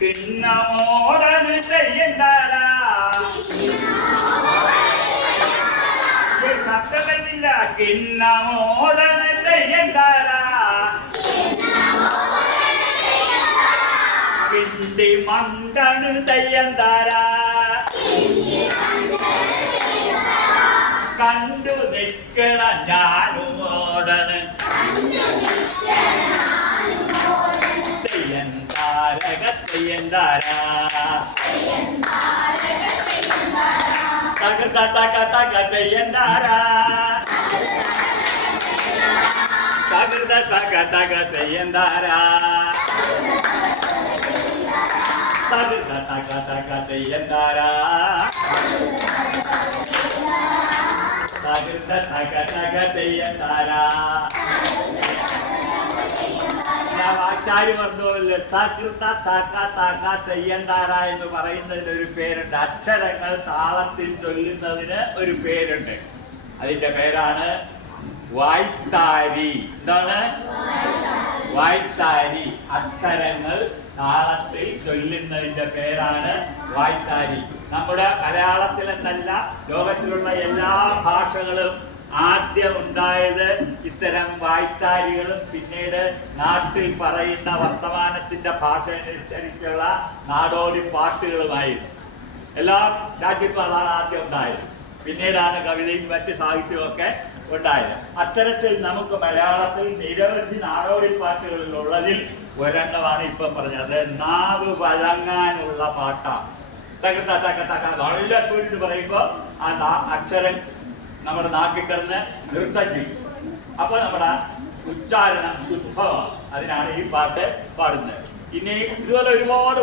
കിണ്ണമോടന് തെയ്യന്താരാ ശബ്ദമില്ല. കിണ്ണമോടന് തെയ്യന്താരാ കിണ്ടി മണ്ടണ് തെയ്യന്താരാ കണ്ടു നിൽക്കണ ഞാനുമോടന് തെയ്യന്താരക തെയ്യന്താരാ തക തക തക തെയ്യന്താരാ തക തക തക തെയ്യന്താരാ തക തക തക തെയ്യന്താരാ തക തക തക തെയ്യന്താരാ. വാക്കാര് പറഞ്ഞല്ലോ തകൃത തക തക തെയ്യന്താര എന്ന് പറയുന്നതിന് ഒരു പേരുണ്ട്. അക്ഷരങ്ങൾ താളത്തിൽ ചൊല്ലുന്നതിന് ഒരു പേരുണ്ട്. അതിന്റെ പേരാണ് വായ്ത്താരി. എന്താണ് വായ്ത്താരി? അക്ഷരങ്ങൾ താളത്തിൽ ചൊല്ലുന്നതിന്റെ പേരാണ് വായ്ത്താരി. നമ്മുടെ മലയാളത്തിലെന്നല്ല, ലോകത്തിലുള്ള എല്ലാ ഭാഷകളും ആദ്യം ഉണ്ടായത് ഇത്തരം വായ്ത്താരികളും പിന്നീട് നാട്ടിൽ പറയുന്ന വർത്തമാനത്തിന്റെ ഭാഷ അനുസരിച്ചുള്ള നാടോടി പാട്ടുകളുമായിരുന്നു. എല്ലാ രാജ്യത്തും അതാണ് ആദ്യം ഉണ്ടായത്. പിന്നീടാണ് കവിതയും മറ്റ് സാഹിത്യവും ഉണ്ടായത്. അത്തരത്തിൽ നമുക്ക് മലയാളത്തിൽ നിരവധി നാടോടി പാട്ടുകളിലുള്ളതിൽ ഒരെണ്ണമാണ് ഇപ്പം പറഞ്ഞത്. നാവ് വഴങ്ങാനുള്ള പാട്ടാണ്. തക തക തക നല്ല സ്പീഡിൽ പറയുമ്പോൾ ആ അക്ഷരം നമ്മുടെ നാക്കിൽ കിടന്ന് നൃത്തം ചെയ്യും. അപ്പൊ നമ്മുടെ ഉച്ചാരണം ശുദ്ധമാണ്. അതിനാണ് ഈ പാട്ട് പാടുന്നത്. ഇനി ഇതുപോലെ ഒരുപാട്